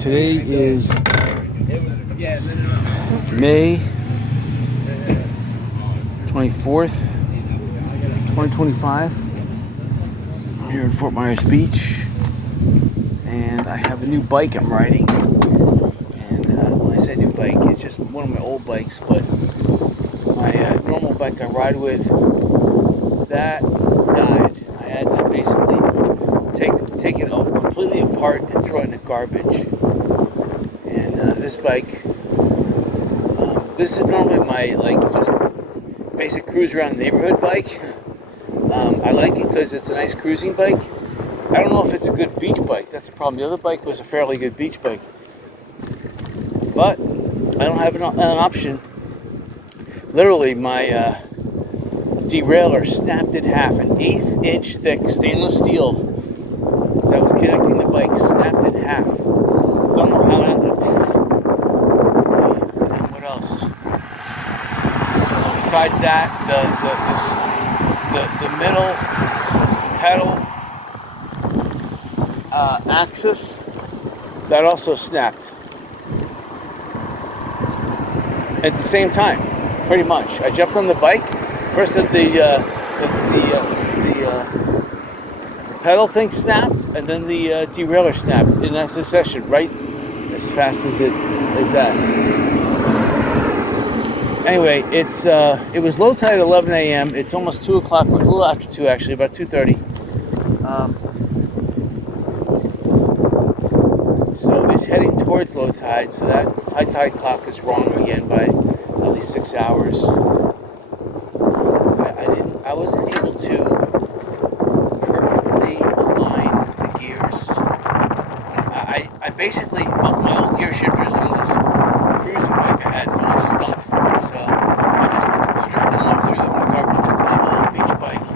Today is May 24th, 2025. I'm here in Fort Myers Beach, and I have a new bike I'm riding. And when I say new bike, it's just one of my old bikes, but my normal bike I ride with, that died. I had to basically take it all completely apart and throw it in the garbage. And this bike, this is normally my just basic cruise around the neighborhood bike. I like it because it's a nice cruising bike. I don't know if it's a good beach bike. That's the problem. The other bike was a fairly good beach bike, but I don't have an option. Literally, my derailleur snapped in half. An 1/8 inch thick stainless steel that was connecting the bike snapped in half. Don't know how that happened. And what else? Besides that, the middle pedal axis, that also snapped at the same time, pretty much. I jumped on the bike. First, the pedal thing snapped, and then the derailleur snapped in that succession, right as fast as that. Anyway, it was low tide at 11 a.m. It's almost 2 o'clock, a little after 2 actually, about 2:30. So it's heading towards low tide, so that high tide clock is wrong again by at least 6 hours. I wasn't able to perfectly align the gears. I basically, my old gear shifters on this cruising bike I had really stunk. So I just stripped them off, threw them in the garbage, took my old beach bike,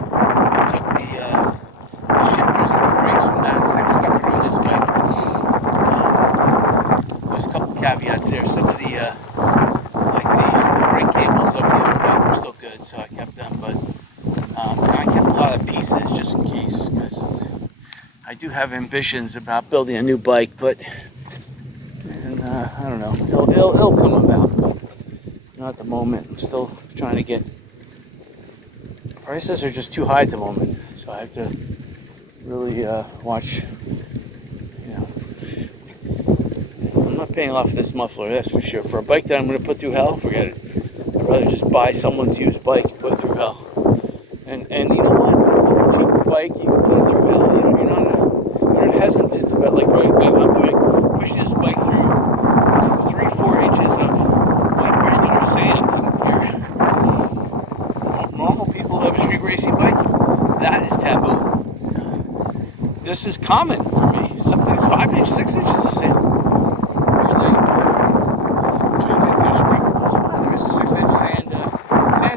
and took the shifters and the brakes from that, stuck it on this bike. There's a couple caveats there. Some of the brake cables of the other bike were still good, so I kept them, but I kept a lot of pieces just in case, because I do have ambitions about building a new bike, but I don't know, it'll come about, but not at the moment. I'm still trying to get, prices are just too high at the moment, so I have to really watch. I'm not paying a lot for this muffler, that's for sure. For a bike that I'm going to put through hell, forget it. I'd rather just buy someone's used bike and put it through hell. And you know what? With a cheaper bike, you can put it through hell. You're not hesitant about, like, right, I'm pushing this bike through 3-4 inches of white granular sand. I don't care. Normal people who have a street racing bike, that is taboo. This is common for me. Something's 5 inches, 6 inches of sand. Do you think there's wrinkles? There is a 6-inch sand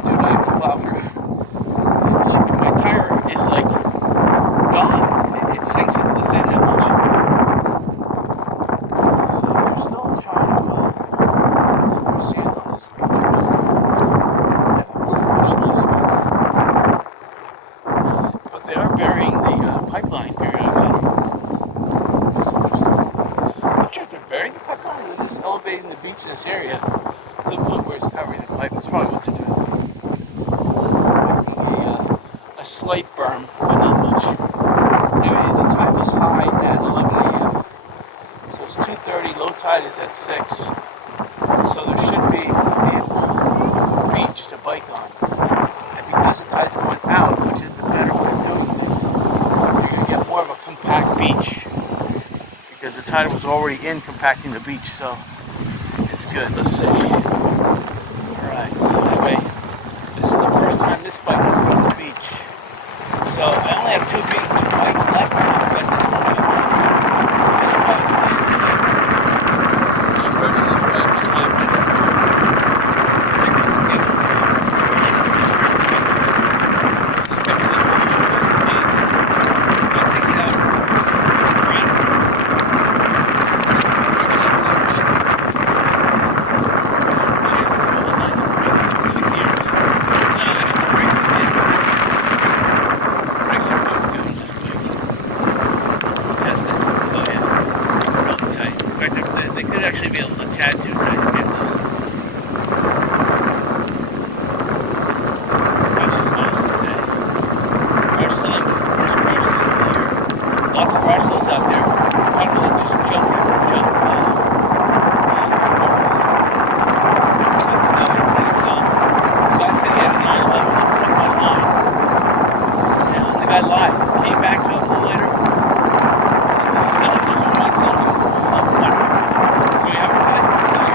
dune I have to plow through. My tire is like gone. It sinks into the sand that much. So we're still trying to get some more sand on this bike. But they are burying the pipeline periodically. I'm not sure if they're burying the pipeline or they're just elevating the beach in this area to the point where it's covering the pipe. That's probably what they're doing. A slight berm, but not much. Anyway, the tide was high at 11 a.m. So it's 2:30, low tide is at 6. So there should be ample beach to bike on. And because the tide's going out, which is the better way of doing things, you're going to get more of a compact beach. Because the tide was already in compacting the beach, so it's good. Let's see. Alright, so anyway, this is the first time this bike has been on the beach. So I only have two bikes left. I've got this one and the other bike is an emergency bike that I have just for tickles and giggles off. And for this purpose, just kept this bike just in case. I take it out. actually be a tad too tight to get loosened. Which is awesome today. Our sun was the first car sun of the year. Lots of parcels out there. Probably just jump. I lied. Came back to him a little later. Said to the seller, there's only something. So he advertised to the seller,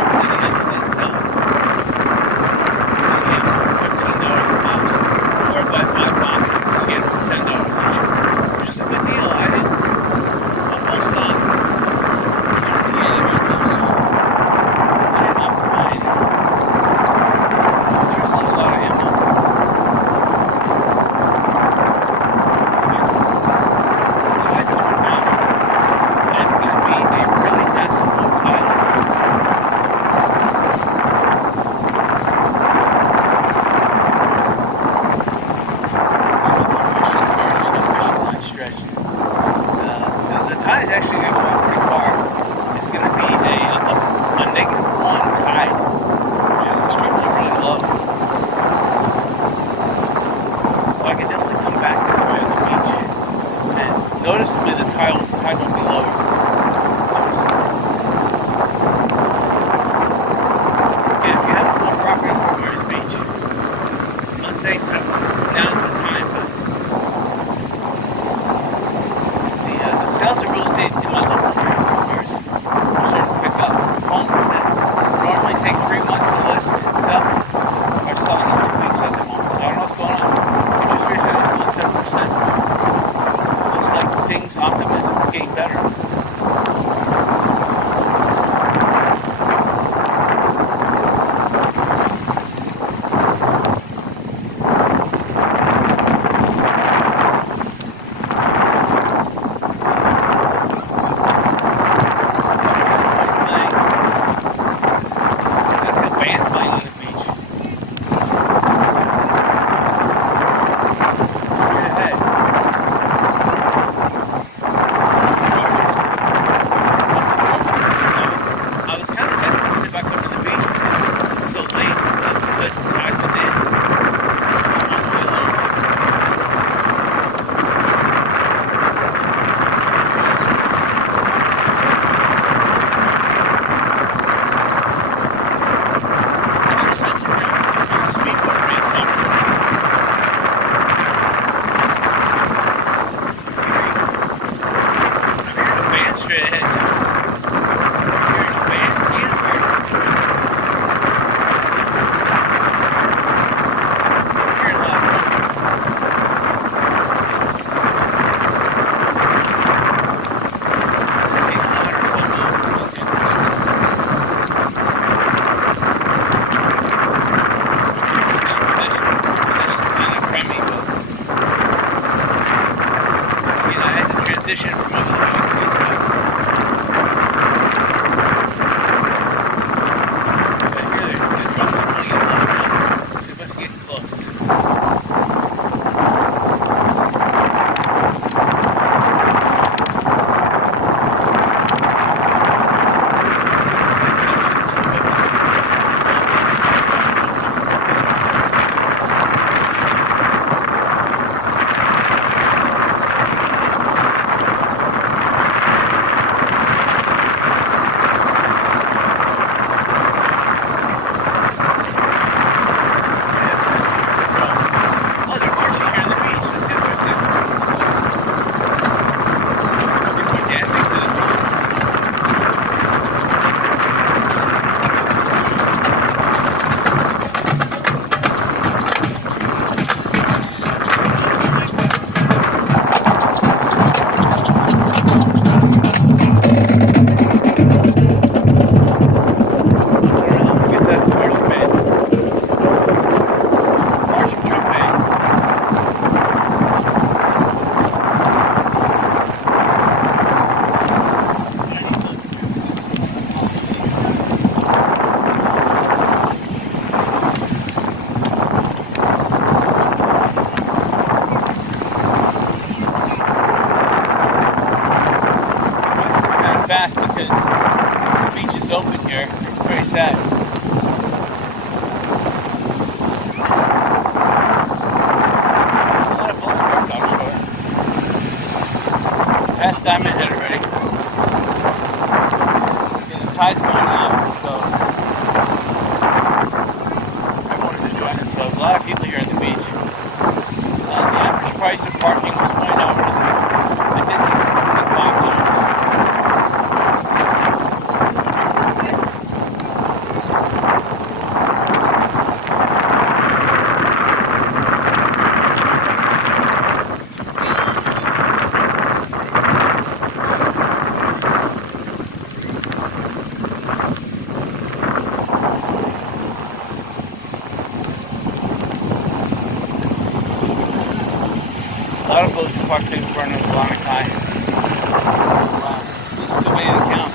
open here. It's very sad. There's a lot of boats parked offshore. Past Diamond Head already. Yeah, the tide's going out, so everyone is enjoying themselves. A lot of people here at the beach. The average price of parking was $20. I did see some $25. A lot of boats parked in front of Lanakai. Wow, it's too many to count.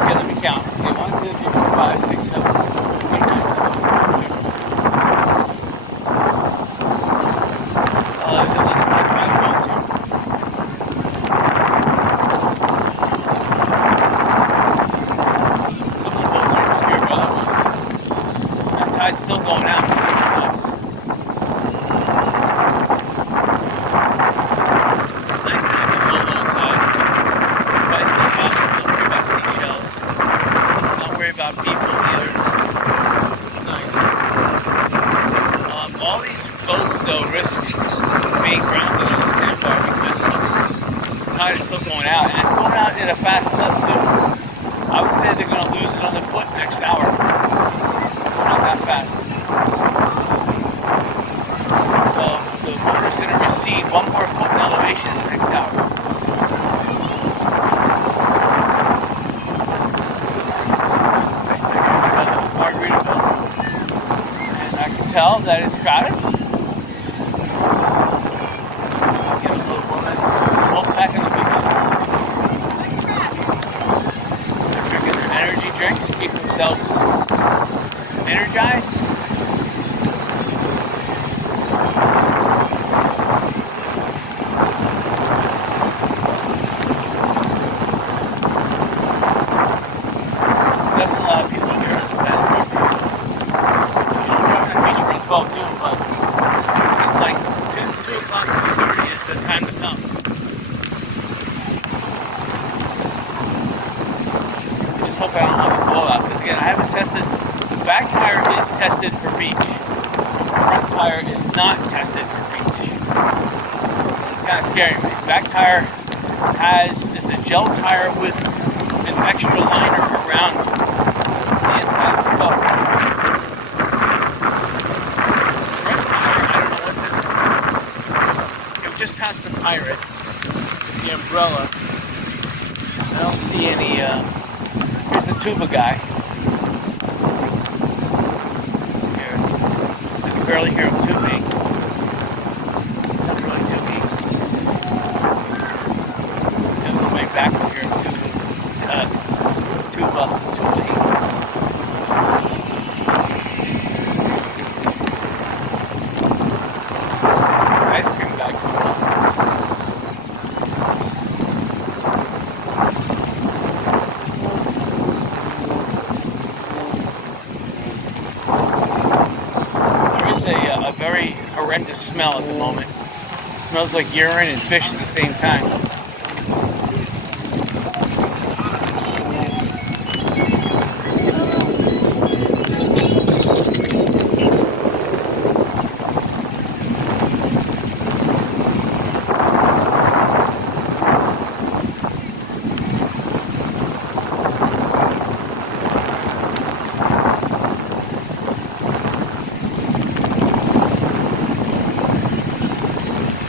Okay, let me count. Let's see, 1, 2, 3, 4, 5, 6, 7, 8, 9, 10, 11, 12. Oh, there's at least 25 boats here. Some of the boats are obscured by other ones. That tide's still going out. About people either. It's nice. All these boats though risk being grounded on the sandbar because the tide is still going out, and it's going out at a fast clip too. I would say they're going to lose it on the foot next hour. It's going out that fast. So the water's going to recede 1 more foot in elevation in the next hour. Tell that it's crowded. Get a little woman, wolf pack on the beach. They're drinking their energy drinks, keep themselves energized. Definitely a lot of people here. 12 noon, but it seems like 2 o'clock, 2:30 is the time to come. I just hope I don't have a blowout, because again, I haven't tested. The back tire is tested for beach. The front tire is not tested for beach. It's kind of scaring me. The back tire is a gel tire with an extra liner around the inside of spokes. Just past the pirate, the umbrella. I don't see any, here's the tuba guy. Here it is. I can barely hear him tubing. It's not really tubing. And with my back will hear him tubing. Ice cream guy coming up. There is a very horrendous smell at the moment. It smells like urine and fish at the same time.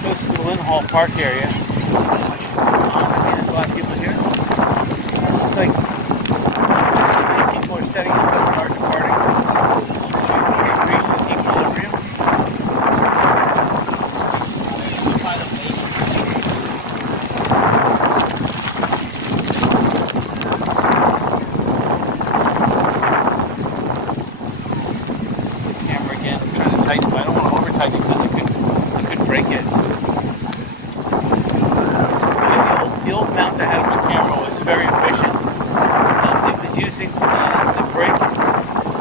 This is the Lynn Hall Park area. There's a lot of people here. Looks like many people are setting up as hard departing. So we've reached an equilibrium. Camera again. I'm trying to tighten, but I don't want to over tighten it because I could break it. using the brake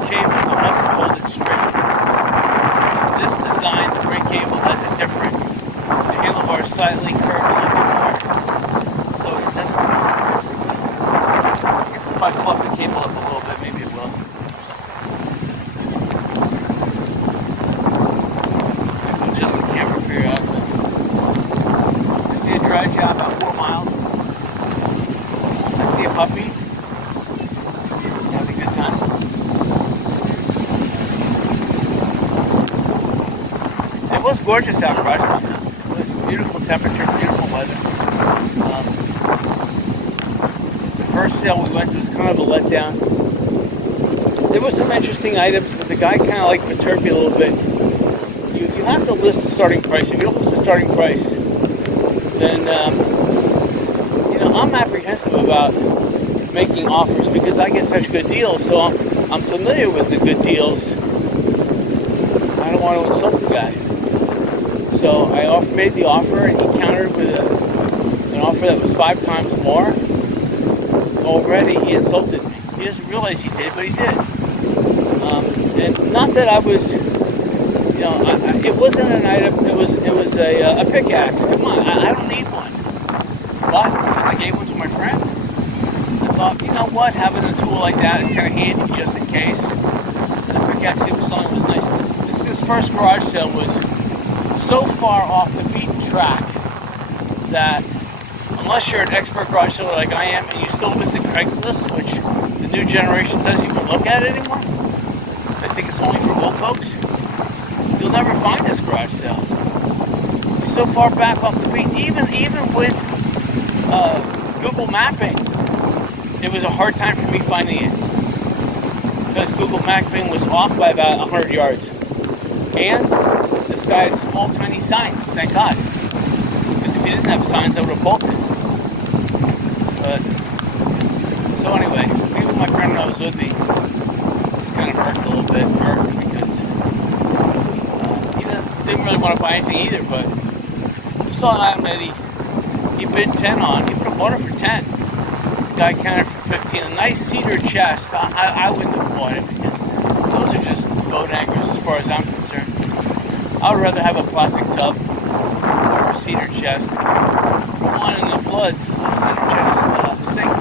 cable to also hold it straight. This design, the brake cable has a different, the handlebar is slightly curved a little bit more, so it doesn't work perfectly. I guess if I fluff the cable up a little bit, maybe it will. I'll adjust the camera periodically. I see a drive job about 4 miles. I see a puppy. He's having a good time. It was gorgeous out for us. It was beautiful temperature, beautiful weather. The first sale we went to was kind of a letdown. There were some interesting items, but the guy kind of like perturbed me a little bit. You have to list the starting price. If you don't list the starting price, then I'm apprehensive about making offers because I get such good deals. So I'm familiar with the good deals. I don't want to insult the guy. So I made the offer, and he countered with an offer that was 5 times more. Already he insulted me. He doesn't realize he did, but he did. And not that I was, it wasn't an item. It was a pickaxe. Come on, I don't need one. But because I gave one to my friend, I thought, you know what, having a tool like that is kind of handy just in case. And the pickaxe he was selling was nice. This first garage sale was so far off the beaten track that unless you're an expert garage seller like I am and you still visit Craigslist, which the new generation doesn't even look at anymore, I think it's only for old folks, you'll never find this garage sale. It's so far back off the beat. Even with Google mapping, it was a hard time for me finding it because Google mapping was off by about 100 yards. And this guy had small, tiny signs, thank God. Because if he didn't have signs, I would have bolted. But, so anyway, maybe my friend that was with me was kind of irked a little bit, because he didn't really want to buy anything either, but he saw an item that he bid 10 on. He would have bought it for 10. The guy counted for 15. A nice cedar chest. I wouldn't have bought it because those are just boat anchors as far as I'm concerned. I would rather have a plastic tub or a cedar chest. For one, in the floods, cedar chests sink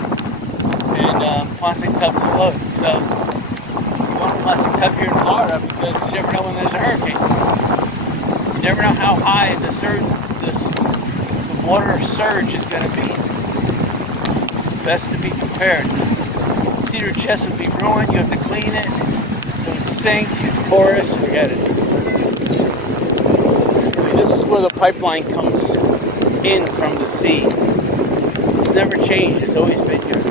and plastic tubs float. So you want a plastic tub here in Florida because you never know when there's a hurricane. You never know how high the water surge is going to be. It's best to be prepared. Cedar chest would be ruined. You have to clean it. It would sink. It's porous. Forget it. This is where the pipeline comes in from the sea. It's never changed. It's always been here.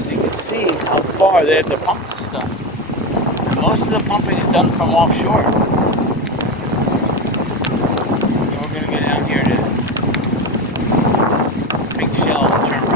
So you can see how far they have to pump this stuff. And most of the pumping is done from offshore. And we're going to go down here to Pink Shell and turn around.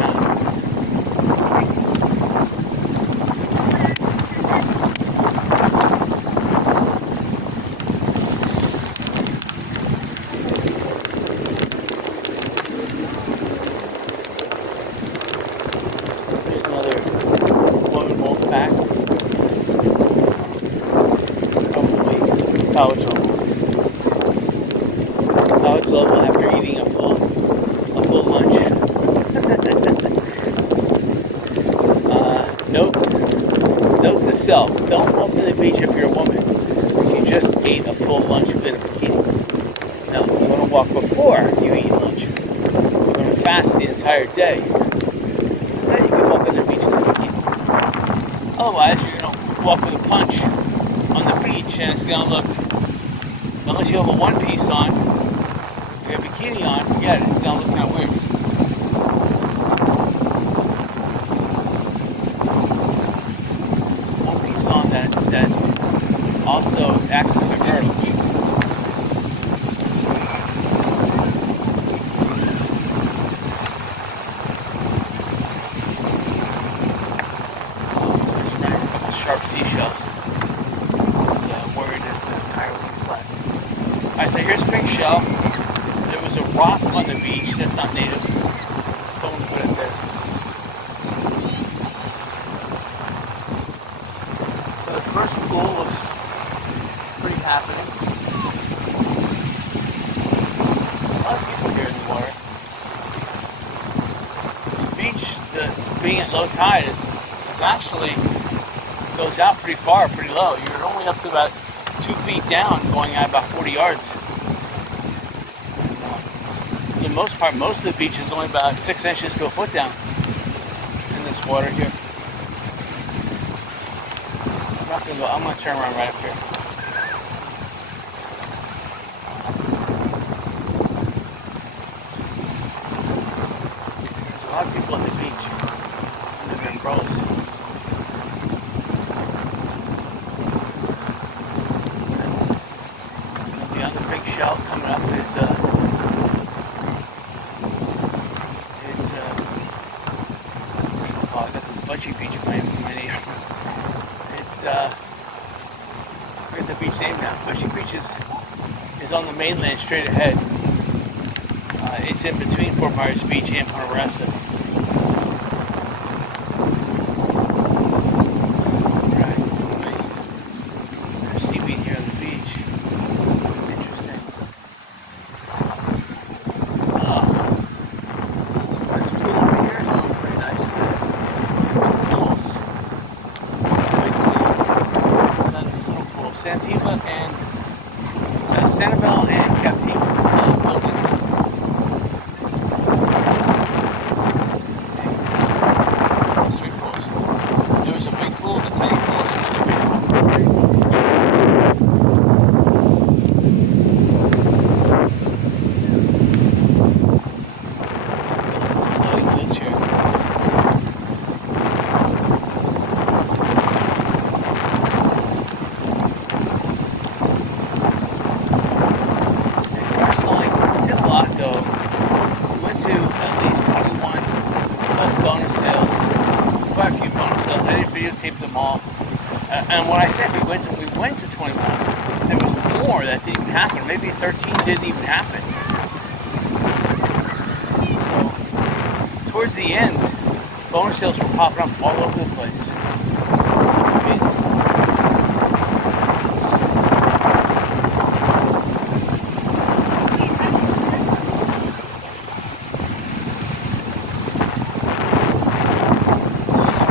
College level after eating a full lunch. Note to self: don't walk on the beach if you're a woman. If you just ate a full lunch with a bikini. No, you want to walk before you eat lunch. You're going to fast the entire day. Then you can walk on the beach in a bikini. Otherwise, you're going to walk with a punch on the beach, and it's going to look. Unless you have a one-piece on, you have a bikini on, forget it, it's going to look kind of weird. One piece on that also acts like a girdle. So just running a couple sharp seashells. Alright, so here's Pink Shell. There was a rock on the beach that's not native. Someone put it there. cool. Looks pretty happening. There's a lot of people here in the water. The beach, being at low tide, is actually goes out pretty far, pretty low. You're only up to about 2 feet down, going at about 40 yards. For the most part, most of the beach is only about 6 inches to a foot down in this water here. I'm going to turn around right up here. There's a lot of people at the beach with their umbrellas. The other big shell coming up is I got this budgie beach playing in my name. It's I forget the beach name now. Budgie Beach is on the mainland straight ahead. It's in between Fort Myers Beach and Ponderosa. Right. There's seaweed here on the beach. Interesting. This pool over here is doing pretty nice. 2 pools. Big pool. And then this little pool. Santiva and Sanibel and Captiva buildings. There's 3 pools. There was a big pool, a tiny pool, and another big pool. It's a floating wheelchair. To at least 21 plus bonus sales, quite a few bonus sales. I didn't videotape them all. And when I said we went to 21, there was more that didn't even happen. Maybe 13 didn't even happen. So towards the end, bonus sales were popping up all over the place. It's amazing.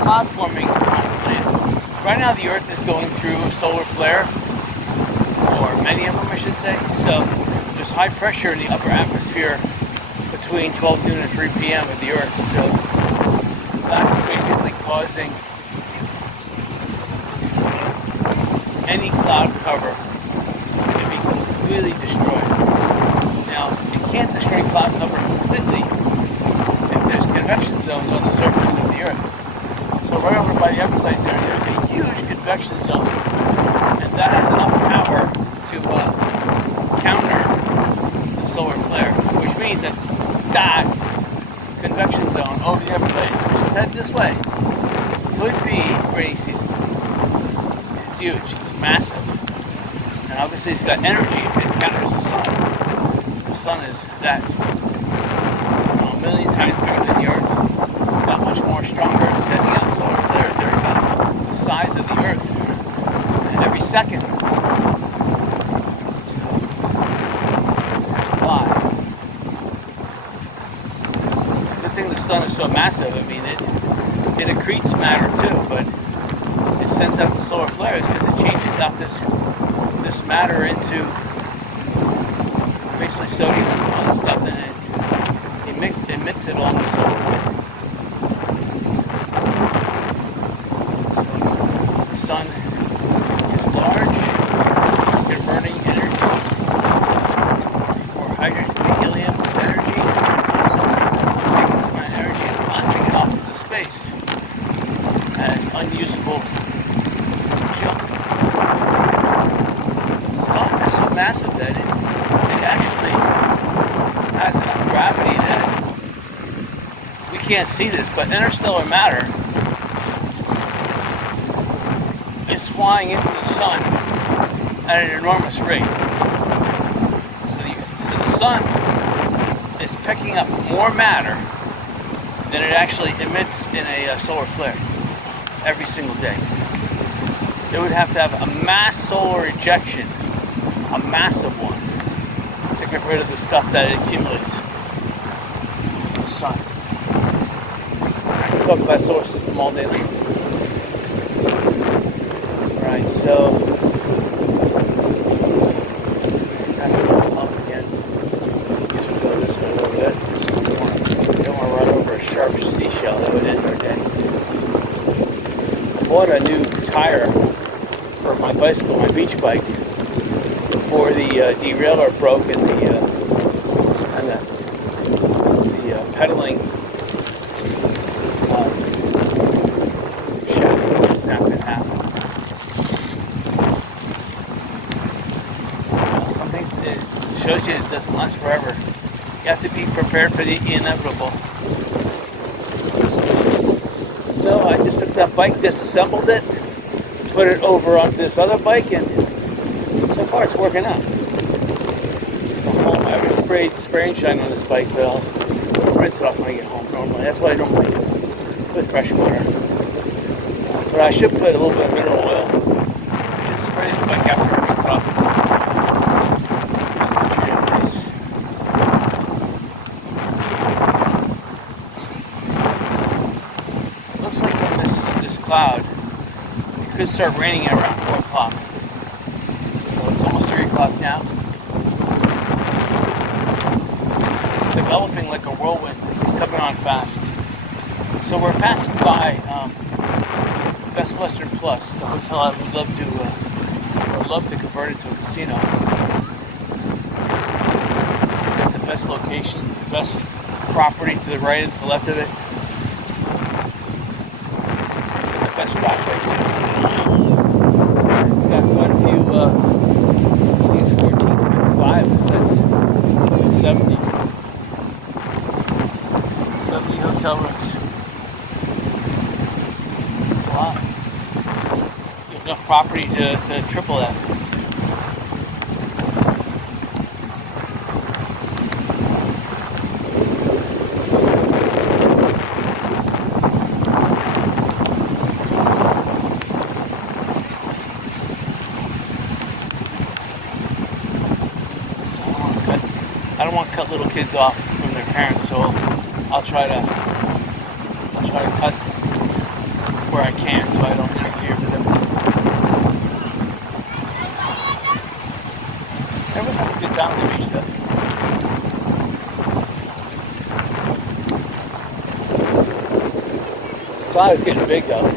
Cloud forming on the planet. Right now the Earth is going through a solar flare, or many of them I should say. So there's high pressure in the upper atmosphere between 12 noon and 3 p.m. of the Earth. So that is basically causing any cloud cover to be completely destroyed. Now, it can't destroy cloud cover completely if there's convection zones on the surface of the Earth. So right over by the Everglades there's a huge convection zone, and that has enough power to counter the solar flare, which means that convection zone over the Everglades, which is headed this way, could be rainy season. It's huge, it's massive, and obviously it's got energy if it counters the sun. The sun is that a million times bigger than the Earth. That much more stronger, sending out solar flares. They're about the size of the Earth every second. So there's a lot. It's a good thing the sun is so massive. I mean, it accretes matter too, but it sends out the solar flares because it changes out this matter into basically sodium and some other stuff, and it emits it along the solar wind. The sun is large, it's converting energy, or hydrogen to helium energy. It's also taking some of that energy and blasting it off into space as unusable junk. The sun is so massive that it actually has enough gravity that we can't see this, but interstellar matter is flying into the sun at an enormous rate. So the sun is picking up more matter than it actually emits in a solar flare every single day. they would have to have a mass solar ejection, a massive one, to get rid of the stuff that accumulates in the sun. I can talk about solar system all day long. Alright, so that's the pump again. I guess we'll go this way a little bit. So we don't want to run over a sharp seashell, that would end our day. I bought a new tire for my bicycle, my beach bike, before the derailleur broke and the pedaling shaft was snapped in half. Some things, it shows you it doesn't last forever. You have to be prepared for the inevitable. So I just took that bike, disassembled it, put it over onto this other bike, and so far it's working out. I would spray and shine on this bike, but I'll rinse it off when I get home normally. That's what I normally do with fresh water. But I should put a little bit of mineral oil. Just spray this bike after I rinse it off. It looks like from this cloud, it could start raining at around 4 o'clock. So it's almost 3 o'clock now. It's developing like a whirlwind. This is coming on fast. So we're passing by Best Western Plus, the hotel I would love to convert into a casino. It's got the best location, the best property to the right and to the left of it. And the best driveway too. It's got quite a few, I think it's 14 times 5, so that's 70 hotel rooms. It's a lot. You have enough property to triple that. I don't want to cut little kids off from their parents, so I'll try to cut where I can so I don't interfere with them. Everyone's having a good time on the beach though. This cloud is getting big though,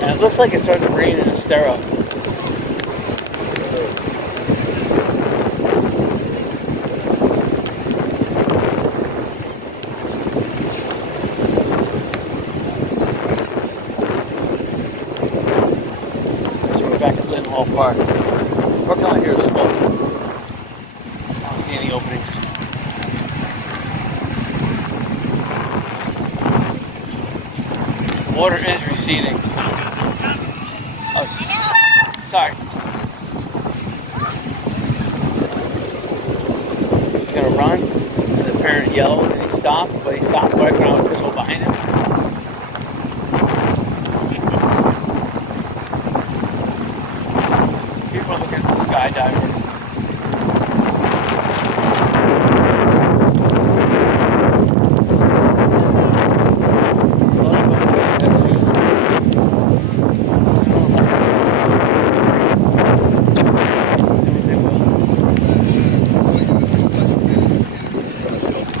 and it looks like it's starting to rain in Estero. Back at Lynn Hall Park. The parking lot here is full. I don't see any openings. Water is receding. Oh, sorry. He was going to run, and the parent yelled, and he stopped, but he stopped right when I was going to go behind him. People are looking at the skydiver.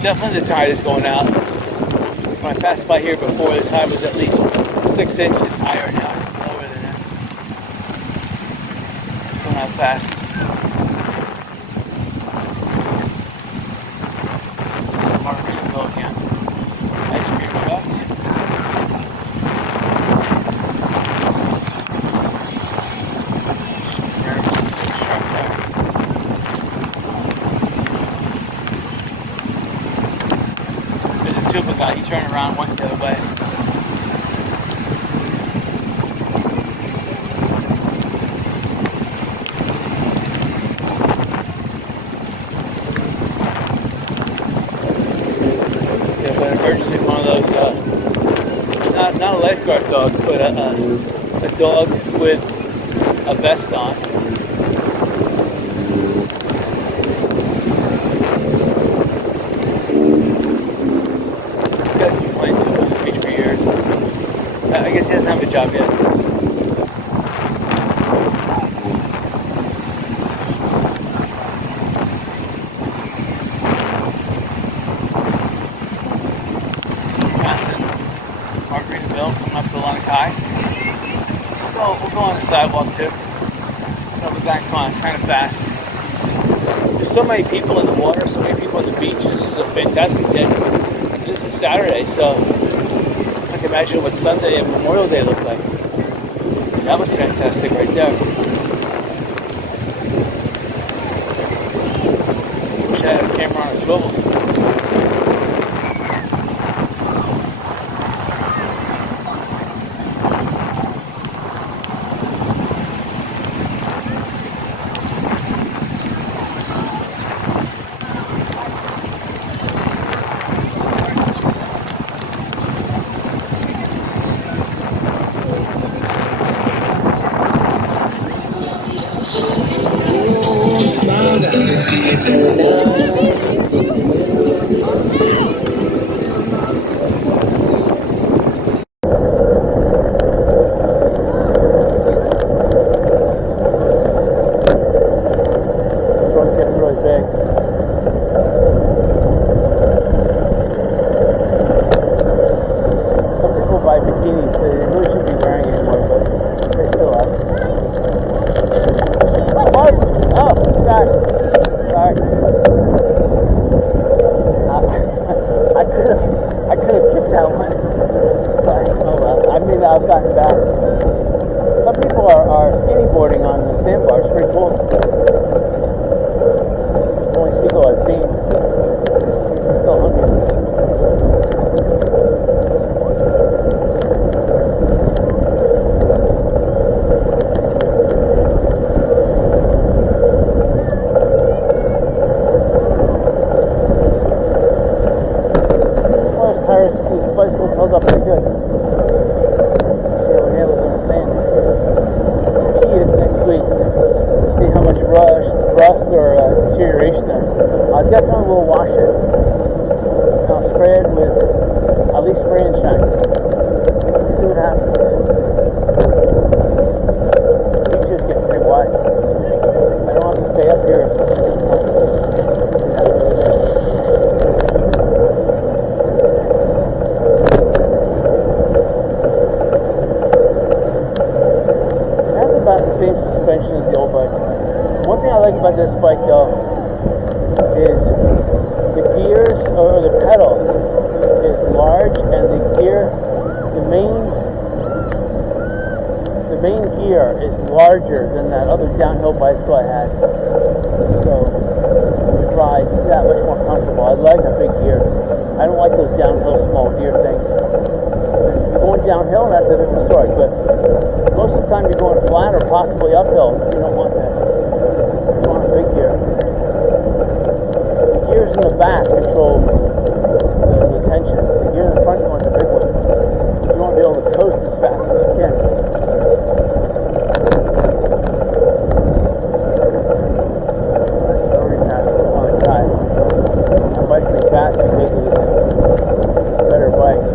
Definitely the tide is going out. When I passed by here before, the tide was at least 6 inches higher. Now it's lower than that. It's going out fast. This is Margaritaville again. Ice cream truck. Sharp there. Tuba guy, he turned around and went the other way. Yeah, but emergency, one of those, not a lifeguard dogs, but a dog with a vest on. This guy's been playing too on the beach for years. I guess he doesn't have a job yet. Margaritaville, coming up to Lanakai. We'll go on the sidewalk too. Over that kind of fast. There's so many people in the water, so many people on the beach. This is a fantastic day. This is Saturday, so I can imagine what Sunday and Memorial Day looked like. That was fantastic right there. Wish I had a camera on a swivel. I've gotten back. Some people are skateboarding on the sandbar. It's pretty cool. It's the only seagull I've seen. He's still hungry. These bicycles held up pretty good. See how much rust or deterioration there. Definitely will wash it. And I'll spray it with at least spray and shine. See what happens. The beach is getting pretty wide. I don't have to stay up here at this point. Same suspension as the old bike. One thing I like about this bike though is the gears or the pedal is large, and the main gear is larger than that other downhill bicycle I had. So it rides that much more comfortable. I like a big gear. I don't like those downhill small gear things. Going downhill, that's a different story, but most of the time you're going flat or possibly uphill. You don't want that. You want a big gear. The gears in the back control the tension. The gear in the front, you want the big one. You want to be able to coast as fast as you can. That's already past the line. I'm bicycling fast because of this better bike.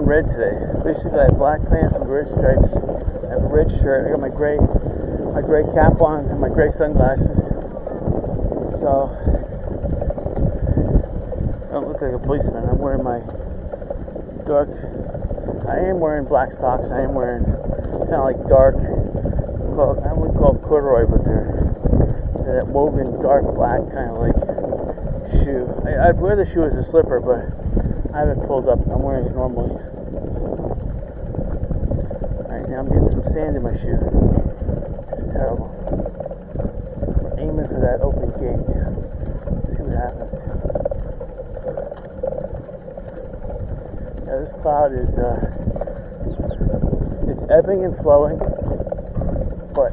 wearing red today. Basically, I have black pants and red stripes. I have a red shirt. I got my gray cap on and my gray sunglasses. So I don't look like a policeman. I'm wearing my dark. I am wearing black socks. I am wearing kind of like dark. I wouldn't call it corduroy, but they're that woven dark black kind of like shoe. I'd wear the shoe as a slipper, but I have it pulled up. I'm wearing it normally. Alright, now I'm getting some sand in my shoe. It's terrible. We're aiming for that open gate. See what happens. Now this cloud is it's ebbing and flowing, but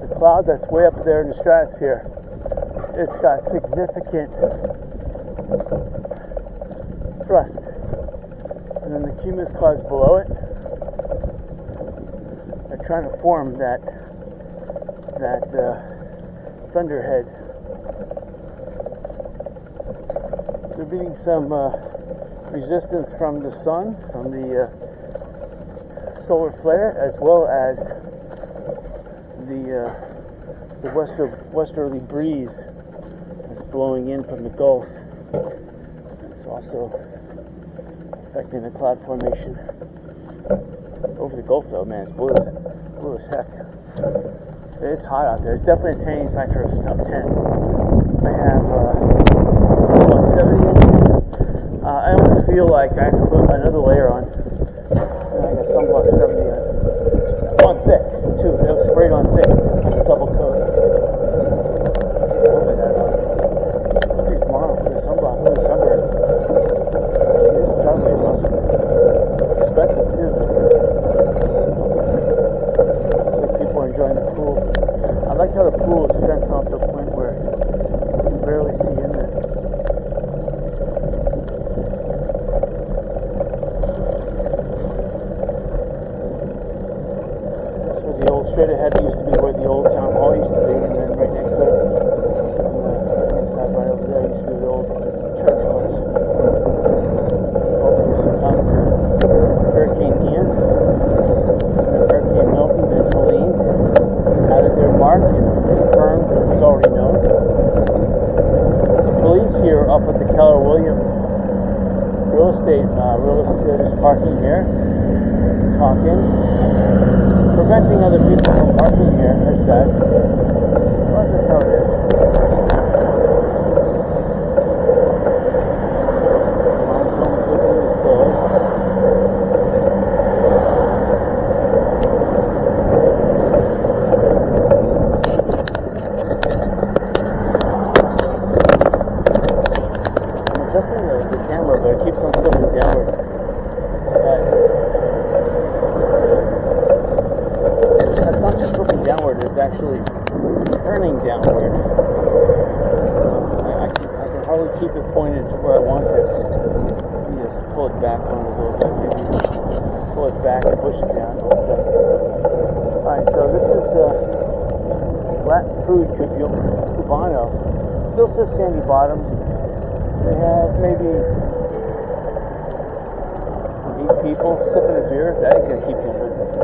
the cloud that's way up there in the stratosphere, it's got significant thrust, and then the cumulus clouds below it are trying to form that thunderhead. They're meeting some resistance from the sun, from the solar flare, as well as the westerly breeze is blowing in from the Gulf. It's also affecting the cloud formation over the Gulf, though. Man, it's blue as heck. It's hot out there. It's definitely a tanning factor of 10. I have sunblock 70 in. I almost feel like I have to put another layer on. I got sunblock 70 on thick too. It was sprayed on thick, like a double coat. Oh my God! See tomorrow for the sunblock, for the sunburn. It's probably expensive too. Looks like people are enjoying the pool. I like how the pool is fenced off to the point where you can barely see in there. Straight ahead used to be where the old town hall used to be, and then right next to it, inside right over there, used to be the old church house. Over here succumbed to Hurricane Ian, then Hurricane Milton, then Helene. Added their mark, confirmed it was already known. The police here up at the Keller Williams real estate is parking here, talking. Preventing other people from parking here, I said. Well, that's how it is. Mom's home cooking is closed. I'm adjusting the camera, but it keeps on slipping downward. It's not just looking downward, it's actually turning downward. I can hardly keep it pointed to where I want it. Let me just pull it back on a little bit, maybe pull it back and push it down. Alright, so this is Latin food Cubano. Still says sandy bottoms. They have maybe 8 people sipping a beer. That ain't gonna keep you in business.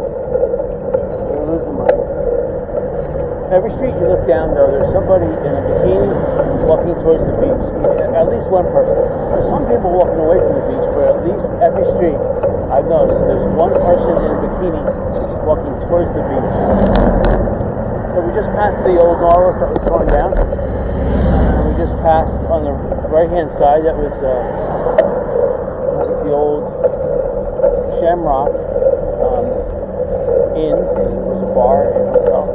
Losing money. Every street you look down, though, there's somebody in a bikini walking towards the beach. At least one person. There's some people walking away from the beach, but at least every street I've noticed there's one person in a bikini walking towards the beach. So we just passed the old Nautilus that was torn down. We just passed on the right-hand side. That was the old Shamrock Inn. It was a bar and hotel.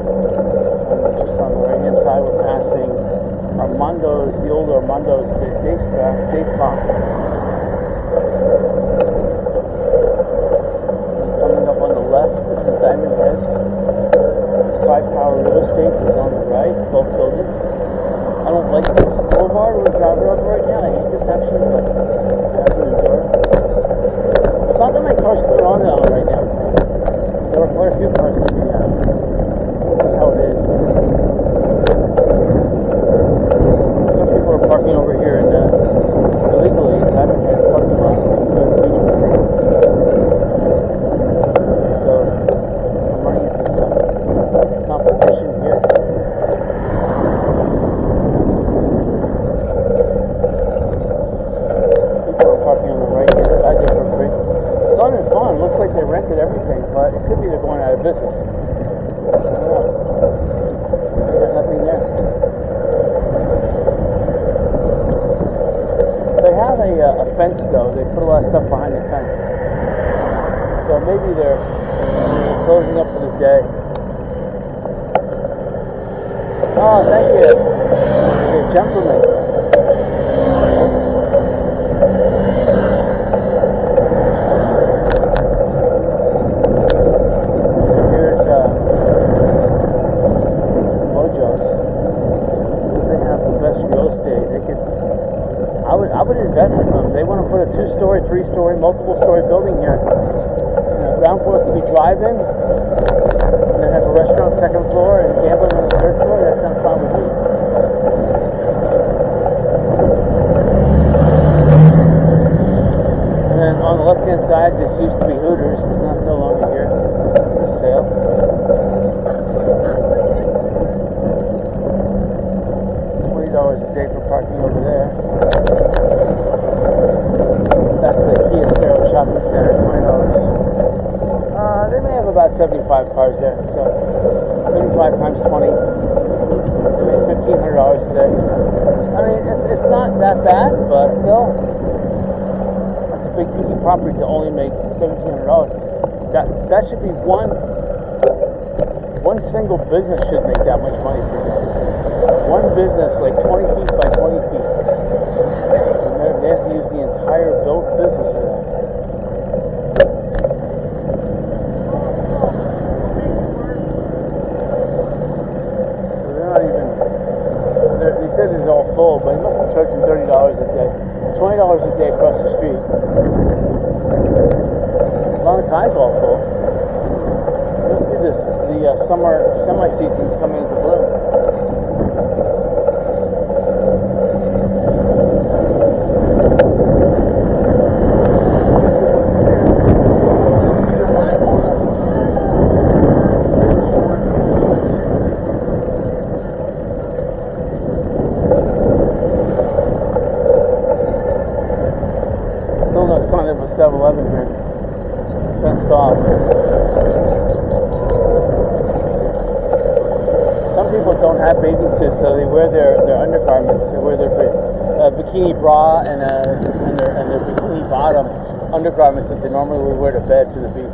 And just on the right hand side we're passing Armando's, the old Armando's day spa. Coming up on the left, this is Diamond Head. 5 Power Real Estate is on the right, both buildings. I don't like this boulevard we're driving over right now. I hate this section, but I have to enjoy it. It's not that my car's put on right now. There are quite a few cars that we have. That's how it is. Some people are parking over here and illegally in Diamond Head's parking lot. they're going out of business. I don't know. They got nothing there. They have a fence though. They put a lot of stuff behind the fence. So maybe they're closing up for the day. Oh, thank you. You're a gentleman. Here's Mojo's. They have the best real estate. They could. I would invest in them. They want to put a 2-story, 3-story, multiple-story building here. Ground floor could be drive-in, and then have a restaurant second floor and gambling on the third floor. That sounds fine with me. And then on the left-hand side, this used to be Hooters. It's no longer here for sale. $20 a day for parking over there. That's the Kia Cerro Shopping Center. $20. They may have about 75 cars there, so 75 times 20, $1,500 today. I mean, it's not that bad, but still, that's a big piece of property to only make $1,700. That should be one single business should make that much money per day. One business, like 20 feet by 20 feet. And they have to use the entire built business for that. They said it's all full, but he must be charging $30 a day. $20 a day across the street. Longkai's all full. It must be the summer semi-season's coming into bloom. Still no sign of a 7-Eleven here. It's fenced off. Some people don't have bathing suits, so they wear their undergarments. They wear their bikini bra and their bikini bottom undergarments that they normally would wear to bed to the beach.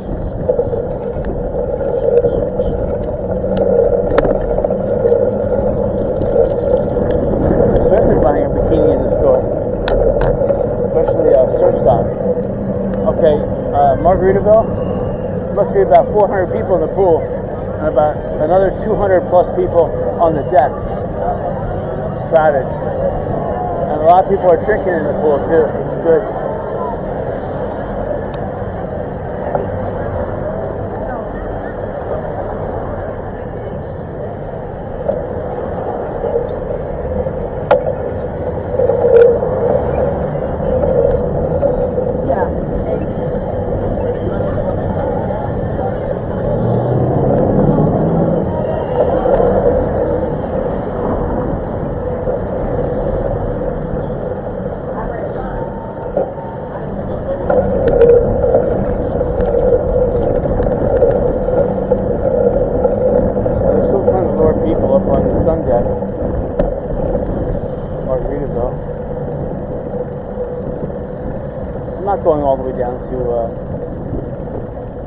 It's expensive buying a bikini in the store. Especially Surfstop. Okay, Margaritaville, must be about 400 people in the pool and about another 200 plus people on the deck. It's crowded. And a lot of people are drinking in the pool too. Good. People up on the sun deck, Margaritaville. I'm not going all the way down to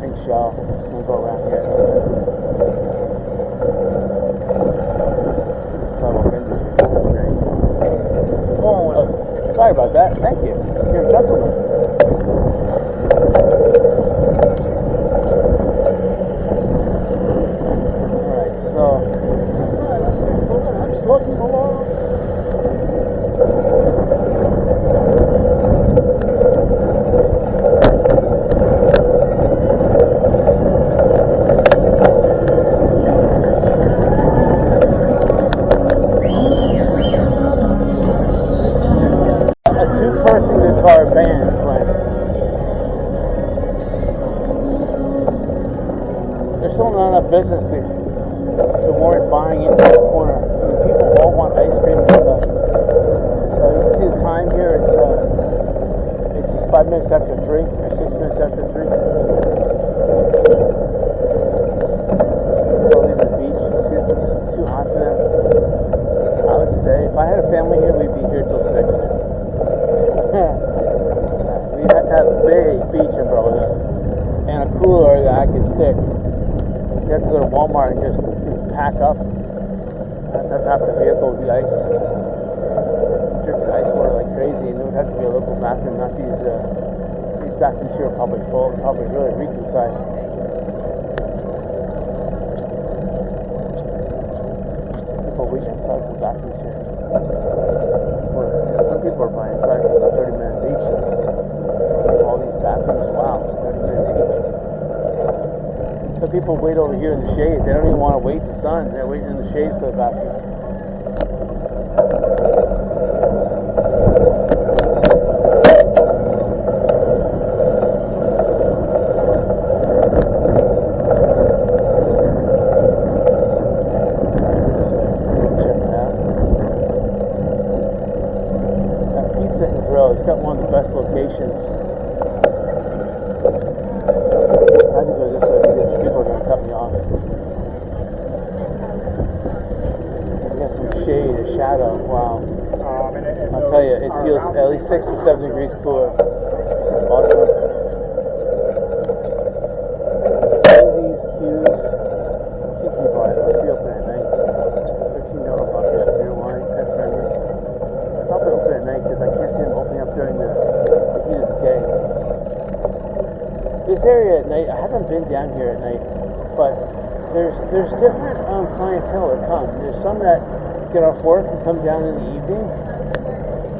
Pink Shell. I'm just going to go around here. Subtle vintage. That's great. Oh, sorry about that. Thank you. You're a gentleman. Alright, so I'm just looking along. A two-person guitar band playing. There's still not enough business to warrant buying into the corner. I mean, people all want ice cream and stuff. So you can see the time here. It's 5 minutes after 3 or 6 minutes after 3. thick. You have to go to Walmart and just pack up. Half the vehicle would be ice. Drinking ice water like crazy, and there would have to be a local bathroom. Not these bathrooms here are probably full, probably really reek inside. People wait inside for bathrooms here. Some people are buying inside for about 30 minutes each. All these bathrooms, wow, 30 minutes each. Some people wait over here in the shade. They don't even want to wait in the sun. They're waiting in the shade for the bathroom. It's got one of the best locations. I have to go this way because people are going to cut me off. We got some shade, a shadow. Wow. I'll tell you, it feels at least 6 to 7 degrees cooler. It's just awesome. Susie's Q's Tiki Bar. It must be open at night. $13 buckets, beer, wine, pet friendly. Probably open at night because I can't see them opening up during the heat of the day. This area at night, I haven't been down here at night, but there's different clientele that come. There's some that get off work and come down in the evening.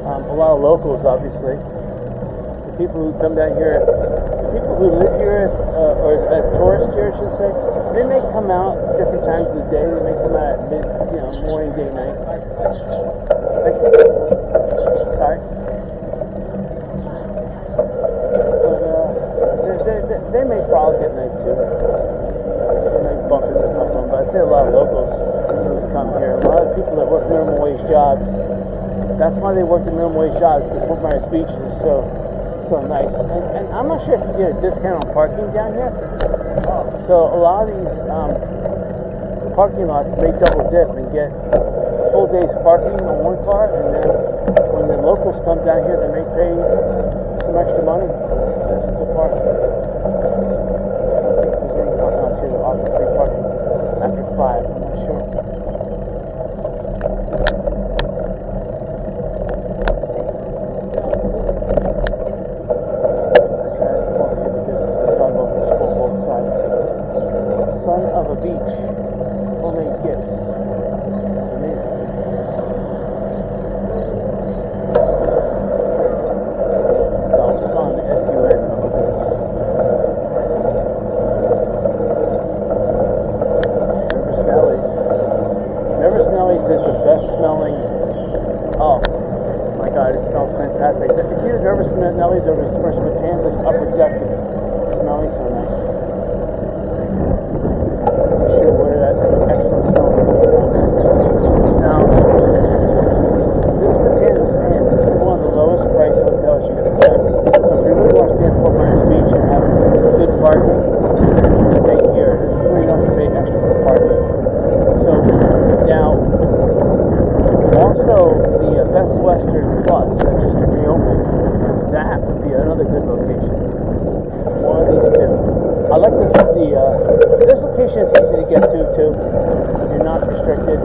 A lot of locals, obviously. The people who come down here, the people who live here, or as tourists here, I should say, they may come out different times of the day. They may come out at morning, day, night. Sorry. But they may frolic at night too. They may bump into a couple of them, but I say a lot of locals who come here. A lot of people that work minimum wage jobs. That's why they work the minimum wage jobs, because Fort Myers Beach is so nice. And I'm not sure if you get a discount on parking down here. So a lot of these parking lots may double dip and get a full day's parking on one car, and then when the locals come down here, they may pay some extra money just to park. There's any parking lots here that offer free parking. After 5, I'm not sure. Son of a beach. Homemade gifts. It's amazing. It's spelled sun, S-U-N, of a beach. River Snellies. River Snellies is the best smelling. Oh my god, it smells fantastic. It's either River Snellies or Smurfs Matanzas Upper Deck. It's smelling so nice. Now, this Matanzas Inn is one of the lowest price hotels you're going to get. So if you really want to stay at Fort Myers Beach and have good parking, you stay here. This is where you don't have to pay extra for parking. So now, also the Best Western Plus that just reopened, that would be another good location. One of these two. I like this location is easy to get to too. You're not restricted.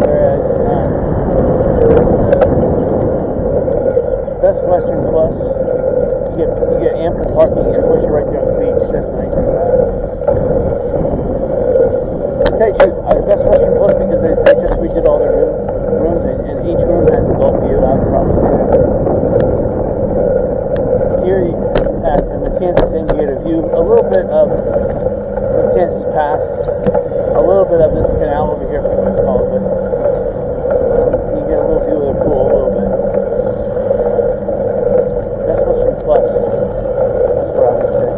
Whereas Best Western Plus, you get ample parking, and of course you're right there on the beach. That's the nice thing about it. I'll tell you the truth, Best Western Plus, because they just redid all their rooms, and each room has a Gulf view. I would probably say that. Here at the Matanzas Inn, you get a view, a little bit of Matanzas Pass, a little bit of this canal over here, I forget what it's called, but you get a little view of the pool, a little bit. Best Western Plus, that's what I would say.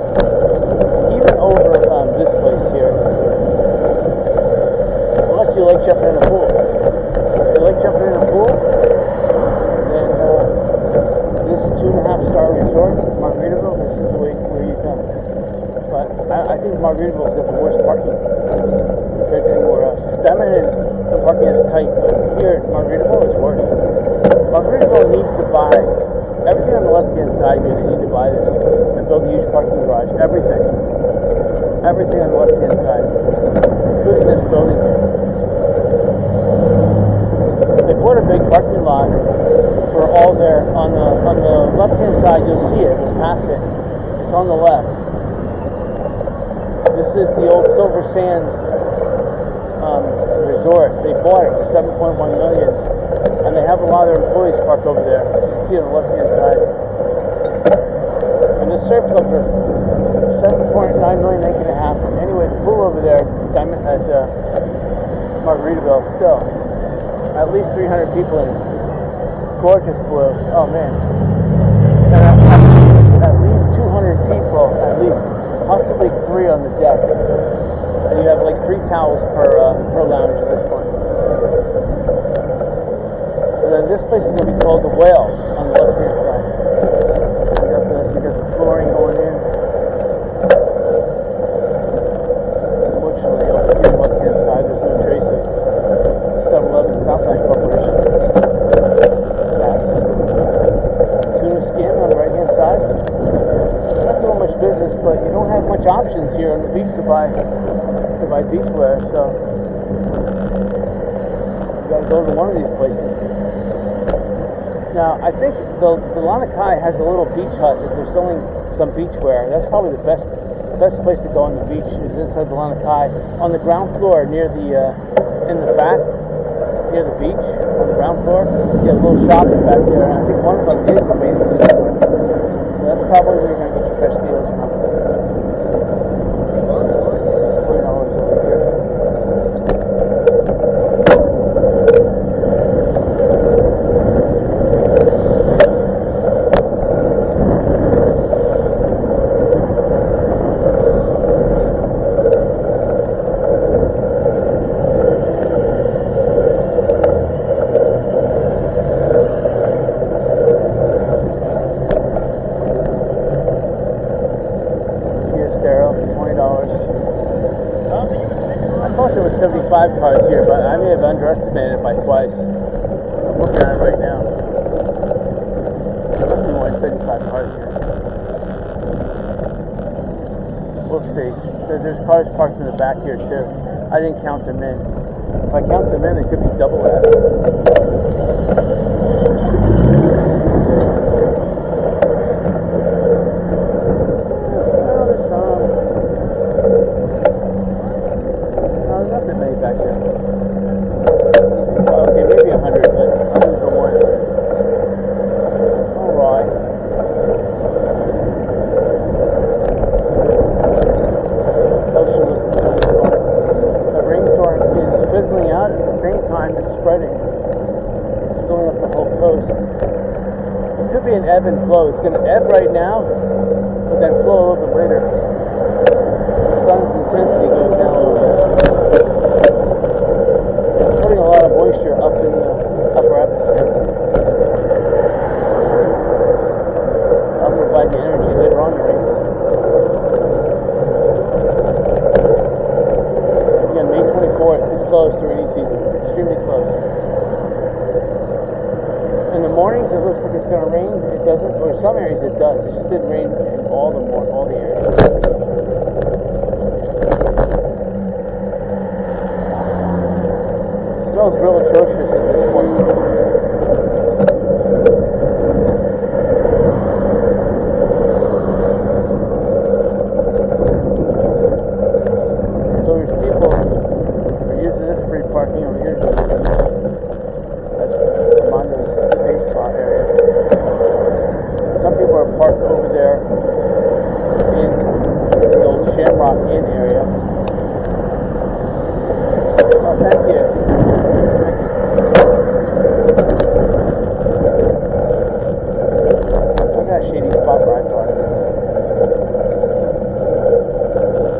Even over this place here, unless you like jumping in the pool. If you like jumping in the pool, then this 2.5-star resort, Margaritaville, this is the way where you come. But I think Margaritaville's got the worst parking compared to anywhere else. Diamond Head, the parking is tight, but here at Margaritaville is worse. Margaritaville needs to buy everything on the left-hand side here. They need to pass it. It's on the left. This is the old Silver Sands resort. They bought it for $7.1 million, and they have a lot of their employees parked over there. You can see on the left-hand side. And the surf club for $7.9 million they can happen. Anyway, the pool over there at Margaritaville still at least 300 people in it. Gorgeous blue. Oh man. And at least 200 people, at least, possibly 3 on the deck. And you have like 3 towels per lounge at this point. And then this place is going to be called the Whale on the left-hand side. You got the flooring going in. Unfortunately, over here on the left-hand side, there's no trace of 7-Eleven Southside Corporation. Sad. Tuna skin on the right-hand side. Not doing much business, but you don't have much options here on the beach to buy beachwear, so you got to go to one of these places. Now, I think the Lanakai has a little beach hut that they're selling some beachwear. That's probably the best place to go on the beach is inside the Lanakai. On the ground floor, near in the back, near the beach, on the ground floor, you have little shops back there, and I think one of them is a bathing suit store. So that's probably where you're going to get your best deals from. That's $20 over here. I thought there were 75 cars here, but I may have underestimated it by twice. I'm looking at it right now. There must be more than 75 cars here. We'll see. Because there's cars parked in the back here too. I didn't count them in. If I count them in, it could be double that. Back there. Okay, maybe 100, but I'm going to go more than 100. Alright. The rainstorm is fizzling out at the same time it's spreading. It's filling up the whole coast. It could be an ebb and flow. It's going to ebb right now, but then flow a little bit later. The sun's intensity goes down a little bit. Putting a lot of moisture up in the upper atmosphere. I'll provide the energy later on in the rain. Again, May 24th is close to rainy season. Extremely close. In the mornings, it looks like it's going to rain. It doesn't, or some areas it does. It just didn't rain in all the areas. It smells real atrocious at this point. So if people are using this free parking over here, that's Armando's day spa area. Some people are parked over there in the old Shamrock Inn area. Oh, thank you. I got a shady spot where I park.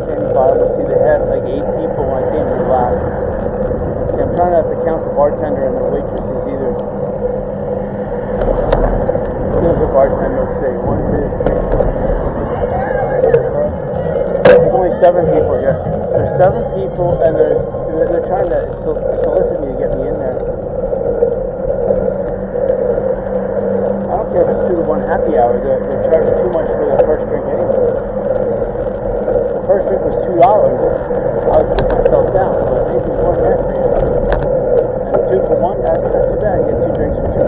Sandy Bottom, let's see, they had like 8 people when I came here last. Let's see, I'm trying not to count the bartender and the waitresses either. There's a bartender, let's see, 1, 2, 3. There's only 7 people here. There's 7 people, and they're trying to solicit me to get me in there. I don't care if it's 2 to 1 happy hour. They're charging too much for their first drink anyway. The first drink was $2. I was sitting myself down, but maybe more than that for you. And 2 for 1, that's not too bad. You get 2 drinks for $2.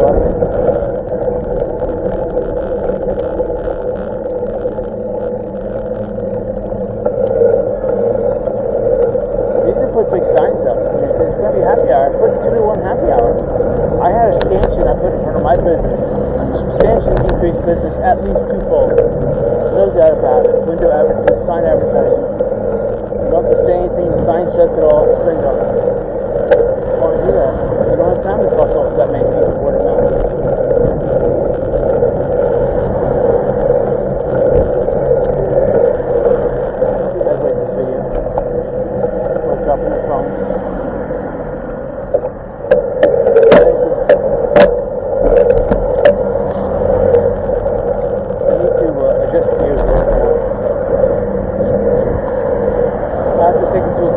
Sign advertising. You don't have to say anything. The sign says it all. Bingo. You want to do that? You don't have time to talk to that many people. Word of mouth.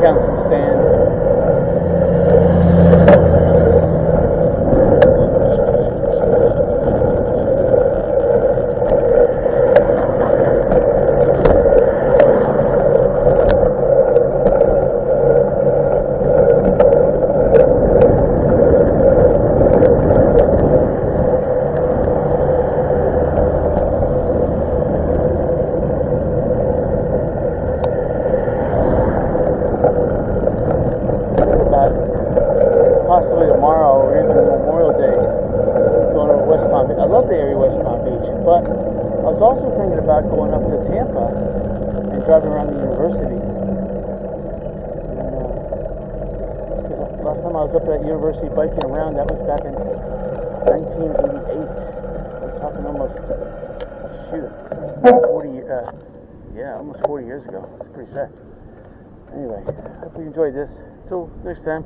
Some sand. Possibly tomorrow or even Memorial Day, going over West Palm Beach. I love the area West Palm Beach, but I was also thinking about going up to Tampa and driving around the university. And, last time I was up at university biking around, that was back in 1988. We're talking almost, 40 years ago. It's pretty sad. Anyway, hope you enjoyed this. Till next time.